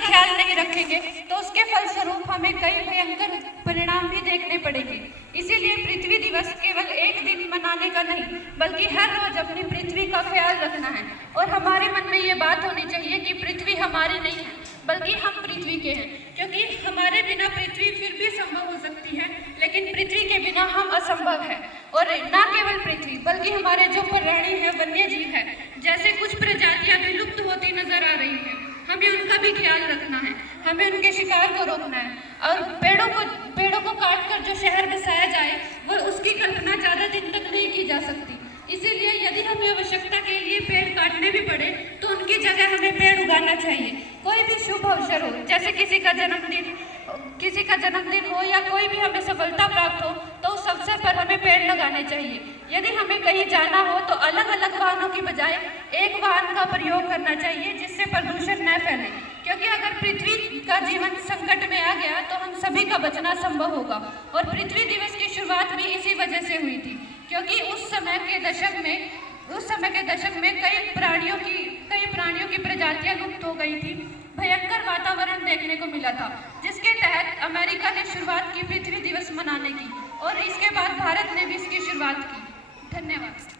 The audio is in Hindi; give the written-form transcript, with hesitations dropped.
ख्याल नहीं रखेंगे तो उसके फलस्वरूप हमें कई भयंकर परिणाम भी देखने पड़ेंगे। इसीलिए पृथ्वी दिवस केवल एक दिन मनाने का नहीं, बल्कि हर रोज अपनी पृथ्वी का ख्याल रखना है। और हमारे मन में ये बात होनी चाहिए कि पृथ्वी हमारी नहीं है, बल्कि हम पृथ्वी के हैं। क्योंकि हमारे बिना पृथ्वी फिर भी संभव हो सकती है, लेकिन पृथ्वी के बिना हम असंभव है। और न केवल पृथ्वी, बल्कि हमारे जो प्राणी है, वन्य जीव है, जैसे कुछ प्रजातियां विलुप्त होती नजर आ रही है, हमें उनका भी ख्याल रखना है, हमें उनके शिकार को रोकना है। और पेड़ों को काट कर जो शहर बसाया जाए, वो उसकी कल्पना ज़्यादा दिन तक नहीं की जा सकती। इसीलिए यदि हमें आवश्यकता के लिए पेड़ काटने भी पड़े तो उनकी जगह हमें पेड़ उगाना चाहिए। कोई भी शुभ अवसर हो, जैसे किसी का जन्मदिन हो या कोई भी हमें सफलता प्राप्त हो, तो उस अवसर पर हमें पेड़ लगाने चाहिए। यदि हमें कहीं जाना हो तो अलग अलग वाहनों की बजाय एक वाहन का प्रयोग करना चाहिए, जिससे प्रदूषण न फैले। क्योंकि अगर पृथ्वी का जीवन संकट में आ गया तो हम सभी का बचना संभव होगा। और पृथ्वी दिवस की शुरुआत भी इसी वजह से हुई थी, क्योंकि उस समय के दशक में कई प्राणियों की प्रजातियां लुप्त हो गई थी। भयंकर वातावरण देखने को मिला था, जिसके तहत अमेरिका ने शुरुआत की पृथ्वी दिवस मनाने की, और इसके बाद भारत ने भी इसकी शुरुआत की। धन्यवाद।